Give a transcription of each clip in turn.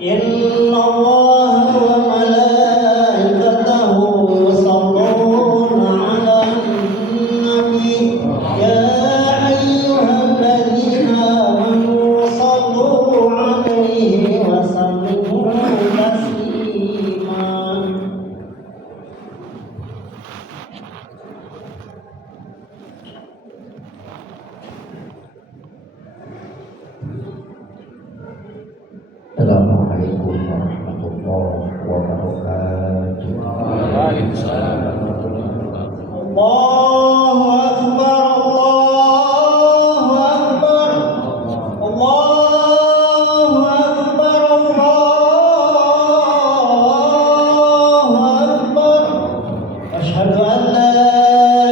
إن الله وملائكته يصلون على النبي يا أيها الذين آمنوا صلوا عليه وسلموا تسليما. Assalamualaikum warahmatullahi wabarakatuh. Waalaikumsalam warahmatullahi wabarakatuh. Allahu akbar, Allahu akbar, Allahu akbar, Allahu akbar. Asyhadu an la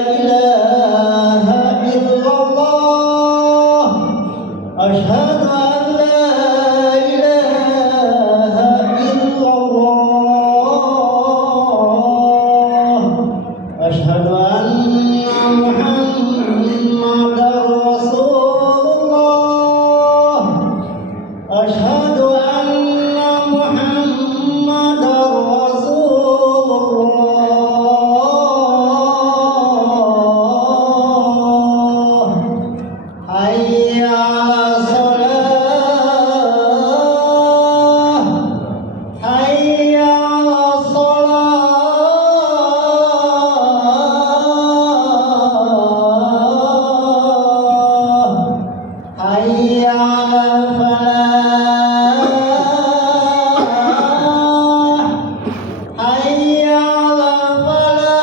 ilaha illallah. Asyhadu an la أشهد أن محمدا رسول الله. أشهد أن محمدا رسول الله. حي على الصلاة، حي على الصلاة. حي على الفلاح، حي على الفلاح.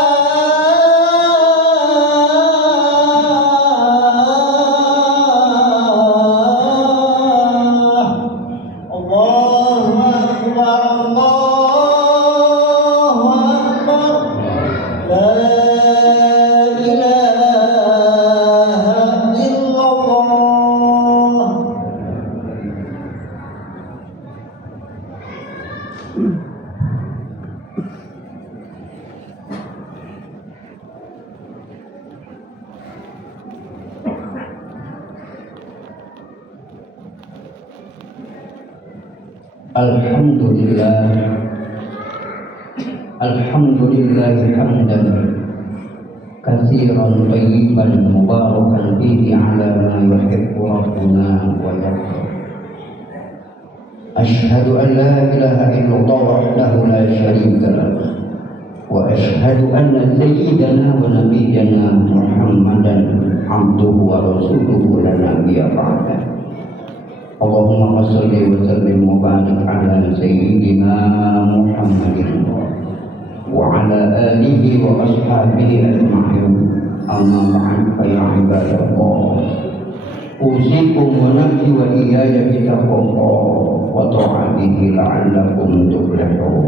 الله أكبر، الله أكبر. لا إله إلا الله. Alhamdulillah, alhamdulillah hamdan katsiran thayyiban mubarakan fihi ala ma yuhibbu rabbuna wa yarda. Asyhadu an la ilaha illallah wahdahu la syarika lahu wa asyhadu anna sayyidana wa nabiyyana Muhammadan abduhu wa rasuluhu la nabiyya ba'da. Allahumma shalli wa sallim wa barik ala sayyidina Muhammadin wa ala alihi wa ashabihi ajma'in. Amma ba'd, fa ya ibadallah, usikum wa nafsi wa iyaya bitaqwallah wa ta'atihi la'allakum tuflihun.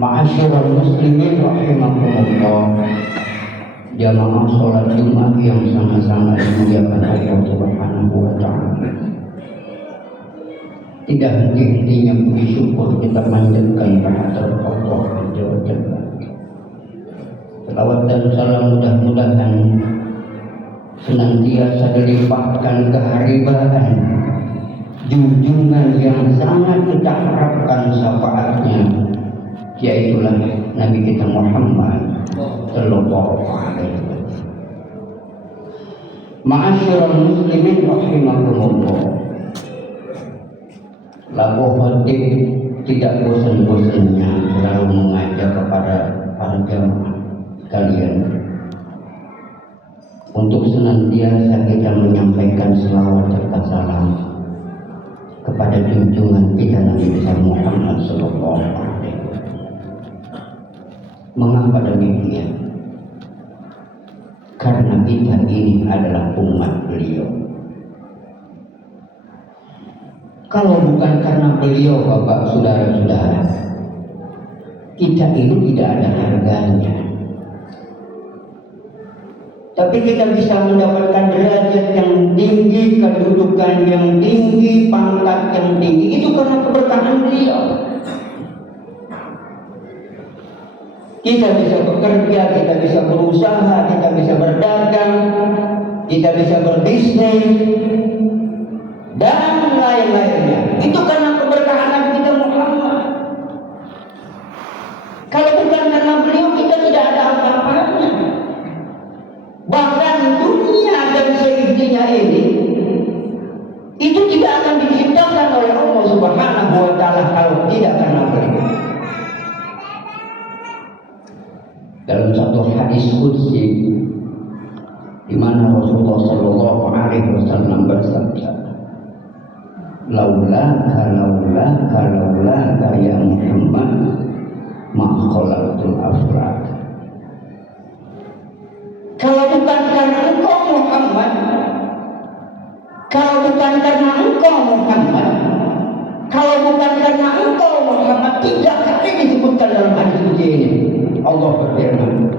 Ma'asyiral muslimin rahimakumullah, jamaah sholat Jumat yang sama-sama dimuliakan Allah Subhanahu wa Ta'ala. Tidak henti-hentinya puji syukur kita manjatkan kehadirat Allah Azza wa Jalla. Selawat dan salam mudah-mudahan senantiasa dilimpahkan keharibaan junjungan yang sangat kita harapkan syafaatnya, yaitulah Nabi kita Muhammad sallallahu alaihi wasallam. Ma'asyiral muslimin rahimakumullah, laku khatib tidak bosan-bosannya selalu mengajak kepada para jamaah kalian untuk senantiasa kita menyampaikan selawat serta salam kepada junjungan kita Nabi besar Muhammad sallallahu alaihi wasallam. Mengapa demikian? Karena kita ini adalah umat beliau. Kalau bukan karena beliau, Bapak, saudara-saudara, kita ini tidak ada harganya. Tapi kita bisa mendapatkan derajat yang tinggi, kedudukan yang tinggi, pangkat yang tinggi, itu karena keberkahan beliau. Kita bisa bekerja, kita bisa berusaha, kita bisa berdagang, kita bisa berbisnis, dan lain-lainnya. Itu karena keberkahan Nabi kita Muhammad. Kalau bukan karena beliau, kita tidak ada apa-apanya. Bahkan dunia dan seisinya ini itu tidak akan diciptakan oleh Allah Subhanahu wa Ta'ala kalau tidak karena beliau. Dalam satu hadis qudsi di mana Rasulullah sallallahu alaihi wasallam bersabda, laulaka ya Muhammad ma khalaqtul afrad. Kalau bukan karena engkau Muhammad, kalau bukan karena engkau Muhammad, kalau bukan karena engkau Muhammad, tidak kali disebutkan dalam hadis ini. Allah berfirman,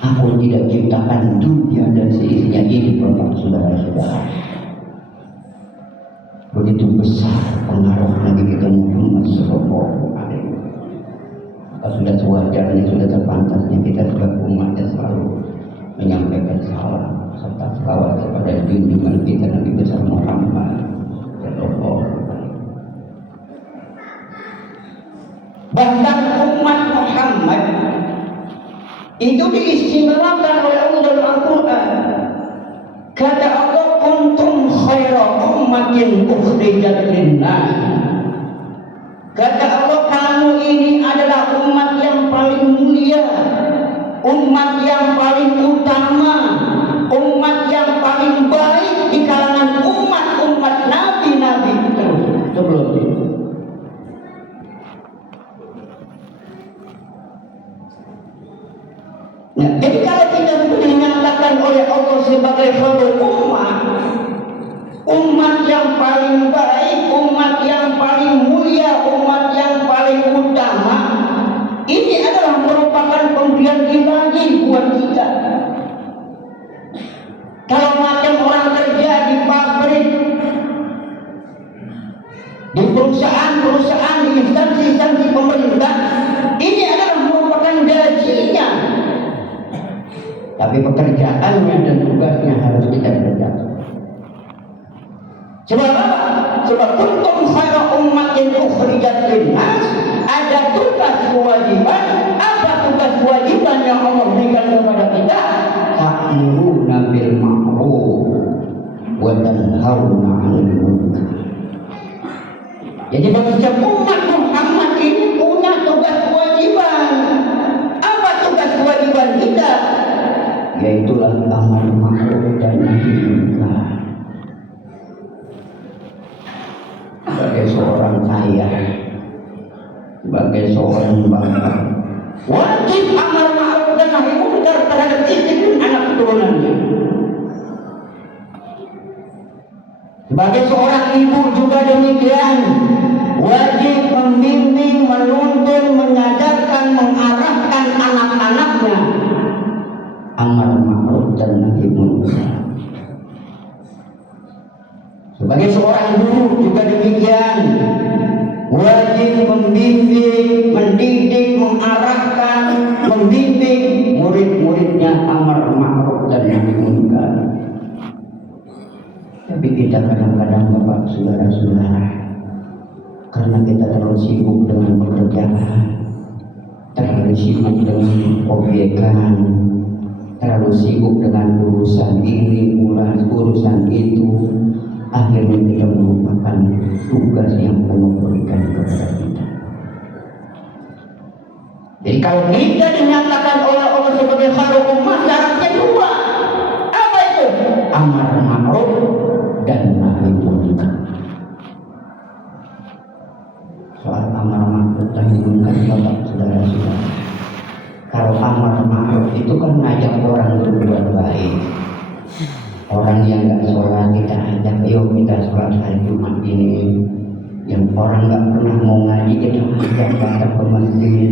aku tidak ciptakan dunia dan seisinya ini, Bapak saudara-saudara. Begitu besar pengaruh Nabi kita Muhammad sallallahu alaihi wasallam. Sudah sewajarnya, sudah terpantasnya kita sebagai umatnya selalu menyampaikan salam serta selawat kepada junjungan kita Nabi besar Muhammad sallallahu alaihi wasallam. Bahkan umat Muhammad itu diistimewakan oleh Allah dalam Al-Quran. Kata Allah, kuntum khaira ummatin ukhrijat linnas. Kata Allah, kamu ini adalah umat yang paling mulia, umat yang paling utama, umat yang paling baik di kalangan umat-umat nabi-nabi sebelumnya. Nah, jadi kalau kita dinyatakan oleh Allah sebagai khairul ummah, umat yang paling baik, umat yang paling mulia, umat yang paling utama, ini adalah merupakan pemberian ilahi buat kita. Kalau macam orang kerja di pabrik, di perusahaan-perusahaan, di instansi-instansi pemerintah, ini adalah merupakan gajinya. Tapi pekerjaannya dan tugasnya harus kita kerjakan. Sebab apa? Sebab kuntum khaira ummatin ukhrijat linnas, ada tugas kewajiban. Apa tugas kewajiban yang Allah berikan kepada kita? Ta'muruna bil ma'ruf wa tanhauna 'anil munkar. Jadi setiap umat Muhammad ini punya tugas kewajiban. Apa tugas kewajiban kita? Yaitulah amar ma'ruf dan nahi munkar. Sebagai seorang ayah, sebagai seorang bapak, wajib amar ma'ruf dan nahi munkar terhadap istri dan anak keturunannya. Sebagai seorang ibu juga demikian, wajib membimbing, menuntun, mengajarkan, mengarahkan anak-anaknya amar ma'ruf dan nahi munkar. Sebagai seorang guru juga demikian, wajib membimbing, mendidik, mengarahkan, membimbing murid-muridnya amar ma'ruf dan nahi munkar. Tapi kita kadang-kadang Bapak saudara-saudara, karena kita terlalu sibuk dengan pekerjaan, terlalu sibuk dengan obyekan, terlalu sibuk dengan urusan ini, urusan itu, akhirnya kita melupakan tugas yang Allah berikan kepada kita. Jadi kalau kita dinyatakan oleh Allah sebagai khairul ummah, syaratnya dua. Apa itu? Amar ma'ruf dan nahi munkar. Soal amar ma'ruf dan nahi munkar, Bapak saudara-saudara, kalau amar ma'ruf itu kan ngajak orang untuk berbuat baik. Orang yang nggak sholat kita ajak, ayo kita sholat hari Jumat ini. Yang orang nggak pernah mau ngaji kita ajak datang ke masjid.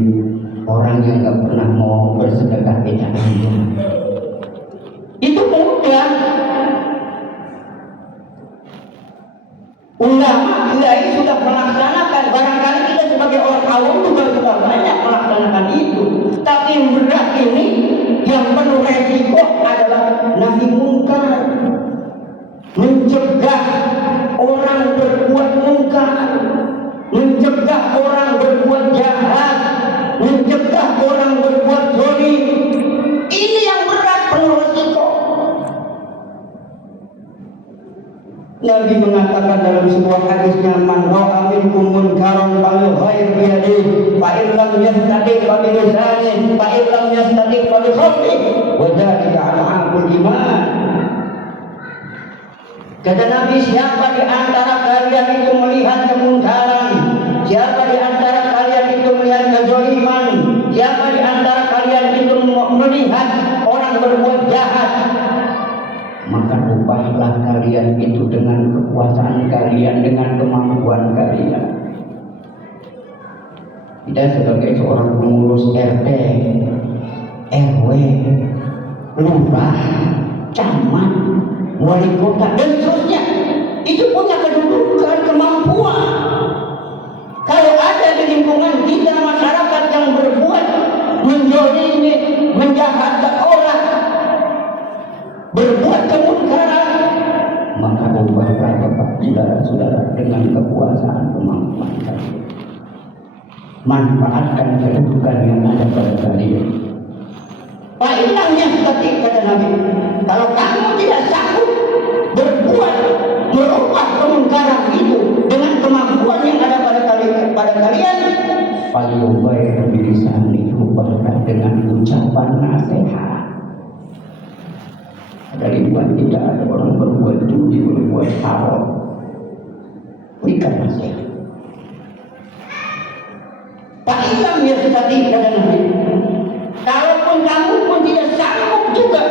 Orang yang nggak pernah mau bersedekah kita ajak. Itu mudah. Ulama kiai sudah melaksanakan. Barangkali kita sebagai orang awam juga sudah banyak melaksanakan itu. Tapi berat ini yang penuh resiko adalah nahi munkar. Nabi mengatakan dalam sebuah hadisnya, man ra'a minkum munkaran falyughayyir bi yadihi, fa in lam yastati' fa bi lisanihi, fa in lam yastati' fa bi qalbihi, wa dzalika ad'aful iman. Kata Nabi, siapa di antara kalian itu melihat kemungkaran, siapa di antara kalian itu melihat kezaliman, siapa di antara kalian itu melihat orang berbuat jahat, maka ubahlah kalian itu dengan kekuasaan kalian, dengan kemampuan kalian. Kita sebagai seorang pengurus RT, RW, lurah, camat, wali kota dan seterusnya, itu punya kedudukan, kemampuan. Kalau ada di lingkungan kita masyarakat yang berbuat menjolimi, menjahatkan orang, berbuat kemungkaran, maka ubahlah Bapak saudara-saudara dengan kekuasaan kemampuan kalian. Manfaatkan kedudukan yang ada pada kalian. Failahnya seperti kata Nabi, kalau kamu tidak sanggup berbuat merubah kemungkaran itu dengan kemampuan yang ada pada kalian, paling baik bilisan dirubahlah dengan ucapan nasihat. Ada ribuan kita, ada orang berbuat judi, berbuat haram, berikan nasihat. Pak Imam ya tadi kata Nabi, kalaupun kamu pun tidak sanggup juga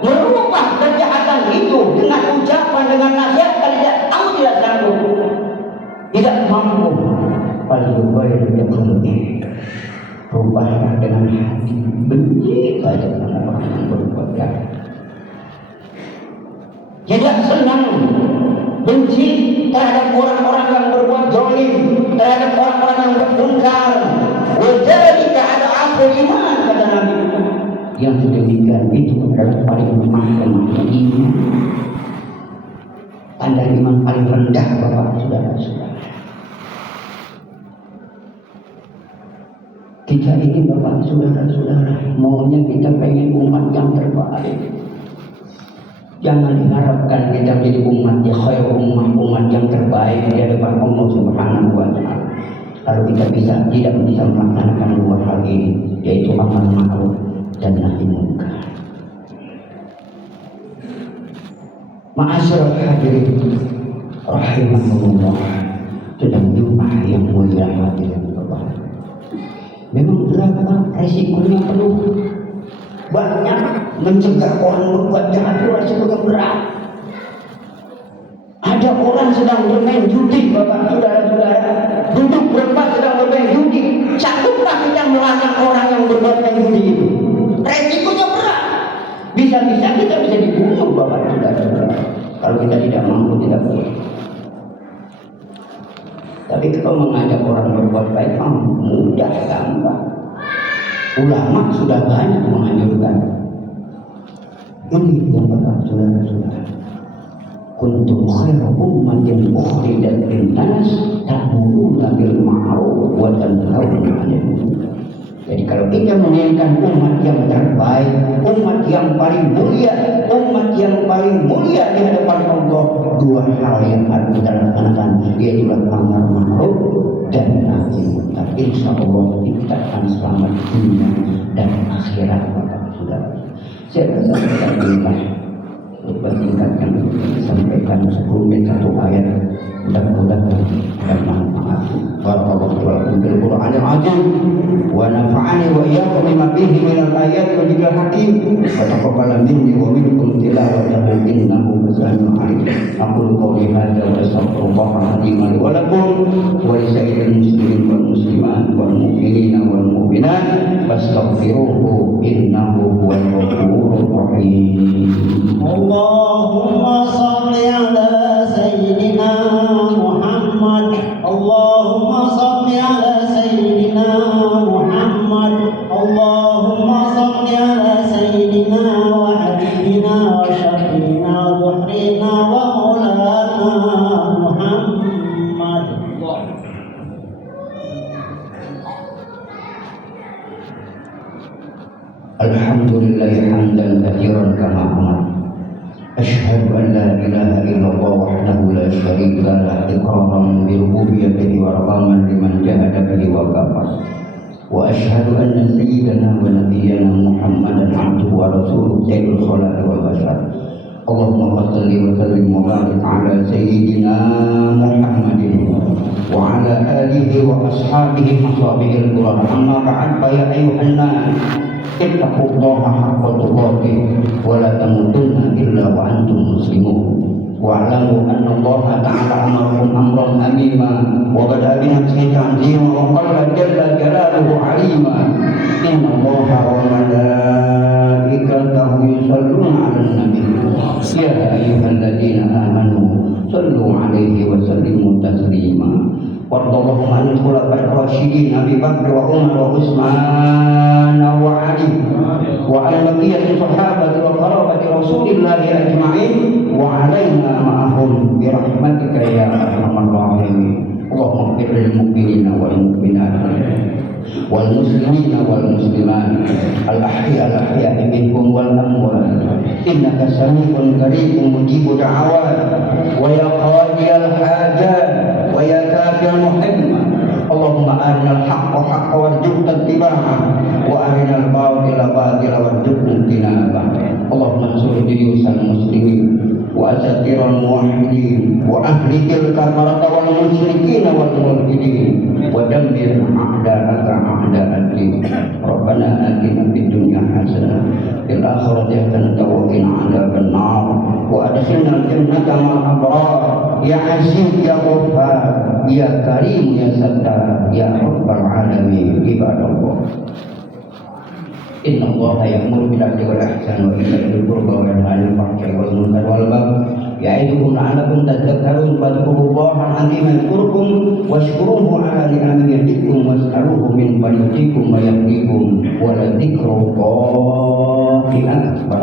merubah kejahatan itu dengan ucapan, dengan nasihat, kamu tidak sanggup, tidak mampu, paling baik dia benci, rubahlah dengan hati, benci saja dengan orang yang berbuat jahat. Tidak senang, benci terhadap orang-orang yang berbuat zalim, terhadap orang-orang yang bermungkar. Wadzalika ad'aful iman, kata Nabi. Yang demikian itu adalah paling lemah iman. Tanda iman paling rendah, Bapak saudara-saudara. Kita ini Bapak saudara-saudara, maunya kita pengen umat yang terbaik. Jangan diharapkan kita menjadi umat yang khair, umat yang terbaik di hadapan Allah Subhanahu wa Ta'ala. Kalau kita tidak bisa melaksanakan dua hal ini, yaitu amal ma'ruf dan nahi munkar. Ma'asyiral hadirin rahimahullah, sedang Jumat yang mulia hadirin Bapak. Memang berapa resikonya penuh. Banyak mencegah orang berbuat jahat itu resikonya berat. Ada orang sedang bermain judi, Bapak saudara-saudara, duduk berempat sedang bermain judi. Sanggupkah kita melarang orang yang berbuat main judi itu? Resikonya berat. Bisa-bisa kita bisa dibunuh, Bapak saudara-saudara, kalau kita tidak mampu, tidak boleh. Tapi kalau mengajak orang berbuat baik, mudah, gampang. Ulama sudah banyak menganjurkan. Ini yang Bapak saudara-saudara, kuntum khairu ummatin ukhrijat lin-nas ta'muruna bil ma'ruf wa tanhauna 'anil munkar. Jadi kalau kita menginginkan umat yang terbaik, umat yang paling mulia, umat yang paling mulia di hadapan Allah, dua hal yang harus kita laksanakan, yaitu amar ma'ruf dan nahi munkar. Insya Allah kita akan selamat dunia dan akhirat, Bapak saudara. Saya rasa kita untuk singkatkan sampaikan 10 menit satu ayat, mudah-mudahan bermanfaat. Barakallahu lakum bil Qur'anil azim wa nafa'ani wa iyyakum bima fihi minal ayat wa dzikril hakim wa taqabbal minni wa minkum tilawatahu innahu sami'un 'alim. Aqulu qawli hadza wa astaghfirullaha li wa lakum wa li sa'iril muslimin wal muslimat wal mu'minina wal mu'minat fastaghfiruhu innahu huwal ghafurur rahim. Allahumma shalli ala sayyidina Muhammad. Allahumma shalli ala sayyidina Muhammad. Allahumma shalli ala sayyidina wa habibina wa syafiina dhuhrina wa maulana Muhammad. Alhamdulillah hamdan katsiran kama amara. أشهد أن لا إله إلا الله وحده لا شريك له إقرارا بربوبيته وإرغاما لمن جهد به وكفر وأشهد أن سيدنا ونبينا محمدا عبده ورسوله سيد الخلق والبشر اللهم صل وسلم وبارك على سيدنا محمد وعلى آله وأصحابه وصحبه الكرام أما بعد فيا أيها الناس اتقوا الله حق تقاته ولا تموتن إلا وأنتم مسلمون واعلموا أن الله تعالى أمركم أمرا عظيما وبدأ بنفسه تعظيما وقال جل جلاله عليما إن الله وملائكته يصلون على النبي يا أيها الذين آمنوا صلوا عليه وسلموا تسليما وارض اللهم عن الخلفاء الراشدين أبي بكر وعمر وعثمان وعلي وعن بقية الصحابة وقرابة رسول الله أجمعين وعلينا معهم برحمتك يا أرحم الراحمين اللهم اغفر للمؤمنين والمؤمنات والمسلمين والمسلمات الأحياء منكم والأموات إنك سميع قريب مجيب دعوات ويا قاضي الحاجات ويا كافي المحب اللهم أرنا الحق حقا وارزقنا اتباعه وأرنا الباطل باطلا وارزقنا اجتنابه اللهم انصر جيوش المسلمين وأساطير الموحدين وأهلك الكفرة والمشركين والملحدين ودمر أعداءك أعداء الدين ربنا آتنا في الدنيا حسنة في الآخرة حسنة وقنا عذاب النار وأدخلنا الجنة مع الأبرار يا عزيز يا غفار يا كريم يا ستار يا رب العالمين عباد الله إن الله يأمر بالعدل والإحسان وإيتاء ذي القربى وينهى عن الفحشاء والمنكر والبغي يعظكم لعلكم تذكرون فاذكروا الله العظيم يذكركم واشكروه على نعمه يزدكم واسألوه من فضلكم ويهديكم ولذكر الله أكبر.